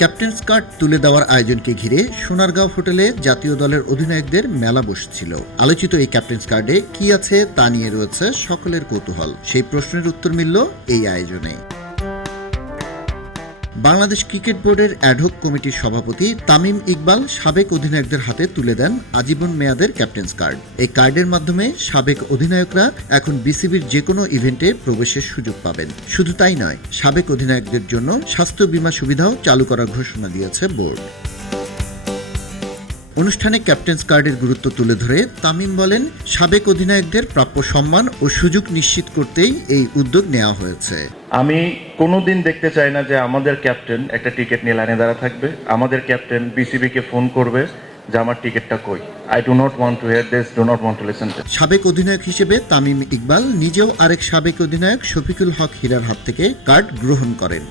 Captain's card তুলে দেওয়ার আয়োজনকে ঘিরে সোনারগাঁও হোটেলে জাতীয় দলের অধিনায়কদের মেলা বসছিল। আলোচিত এই ক্যাপ্টেন্স কার্ডে কি আছে তা নিয়ে রয়েছে সকলের কৌতূহল। সেই প্রশ্নের উত্তর মিলল এই আয়োজনে। বাংলাদেশ ক্রিকেট বোর্ডের অ্যাডহক কমিটির সভাপতি তামিম ইকবাল সাবেক অধিনায়কদের হাতে তুলে দেন আজীবন মেয়াদের ক্যাপ্টেন্স কার্ড। এই কার্ডের মাধ্যমে সাবেক অধিনায়করা এখন বিসিবির যে কোনো ইভেন্টে প্রবেশের সুযোগ পাবেন। শুধু তাই নয়, সাবেক অধিনায়কদের জন্য স্বাস্থ্য বীমা সুবিধাও চালু করার ঘোষণা দিয়েছে বোর্ড। অনুষ্ঠানে ক্যাপ্টেন্স কার্ডের গুরুত্ব তুলে ধরে তামিম বলেন, সাবেক অধিনায়কদের প্রাপ্য সম্মান ও সুযোগ নিশ্চিত করতেই এই উদ্যোগ নেওয়া হয়েছে। আমি কোনোদিন দেখতে চাই না যে আমাদের ক্যাপ্টেন একটা টিকিট নিয়ে লাইনে দাঁড়া থাকবে, আমাদের ক্যাপ্টেন বিসিবিকে ফোন করবে যে আমার টিকিটটা কই। I do not want to here this, do not want to listen. সাবেক অধিনায়ক হিসেবে তামিম ইকবাল নিজেও আরেক সাবেক অধিনায়ক শফিকুল হক হীরার হাত থেকে কার্ড গ্রহণ করেন।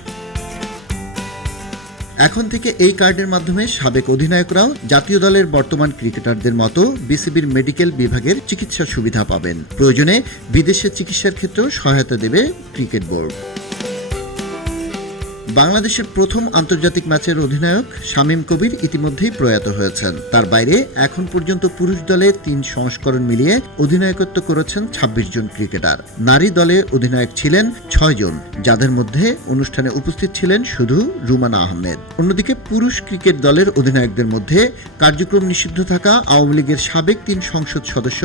এখন থেকে এই কার্ডের মাধ্যমে সাবেক অধিনায়করাও জাতীয় দলের বর্তমান ক্রিকেটারদের মতো বিসিবির মেডিকেল বিভাগের চিকিৎসা সুবিধা পাবেন। প্রয়োজনে বিদেশে চিকিৎসার ক্ষেত্রেও সহায়তা দেবে ক্রিকেট বোর্ড। বাংলাদেশের প্রথম আন্তর্জাতিক ম্যাচের অধিনায়ক শামীম কবির ইতিমধ্যেই প্রয়াত হয়েছেন। তার বাইরে এখন পর্যন্ত পুরুষ দলে ৩ সংস্করণ মিলিয়ে অধিনায়কত্ব করেছেন ২৬ জন ক্রিকেটার। নারী দলে অধিনায়ক ছিলেন ৬ জন, যাদের মধ্যে অনুষ্ঠানে উপস্থিত ছিলেন শুধু রুমানা আহমেদ। অন্যদিকে পুরুষ ক্রিকেট দলের অধিনায়কদের মধ্যে কার্যক্রম নিষিদ্ধ থাকা আওয়ামী লীগের সাবেক ৩ সংসদ সদস্য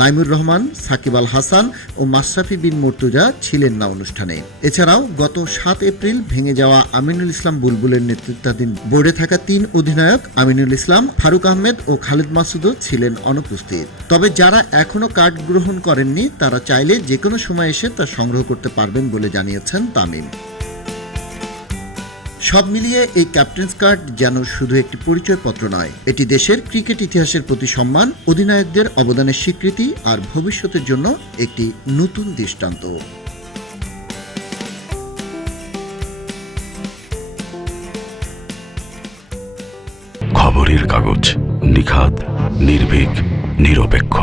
নাইমুর রহমান, সাকিব আল হাসান ও মাশরাফি বিন মুর্তজা ছিলেন না অনুষ্ঠানে। এছাড়াও গত ৭ এপ্রিল ভেঙে যাওয়া আমিনুল ইসলাম বুলবুলের নেতৃত্বাধীন বোর্ডে থাকা ৩ অধিনায়ক আমিনুল ইসলাম, ফারুক আহমেদ ও খালেদ মাসুদও ছিলেন অনুপস্থিত। তবে যারা এখনো কার্ড গ্রহণ করেননি তারা চাইলে যে কোনো সময় এসে তা সংগ্রহ করতে পারবেন বলে জানিয়েছেন তামিম। সব মিলিয়ে এই ক্যাপ্টেন্স কার্ড যেন শুধু একটি পরিচয়পত্র নয়, এটি দেশের ক্রিকেট ইতিহাসের প্রতি সম্মান, অধিনায়কদের অবদানের স্বীকৃতি আর ভবিষ্যতের জন্য একটি নতুন দৃষ্টান্ত। খবরের কাগজ, নিখাত, নির্ভীক, নিরপেক্ষ।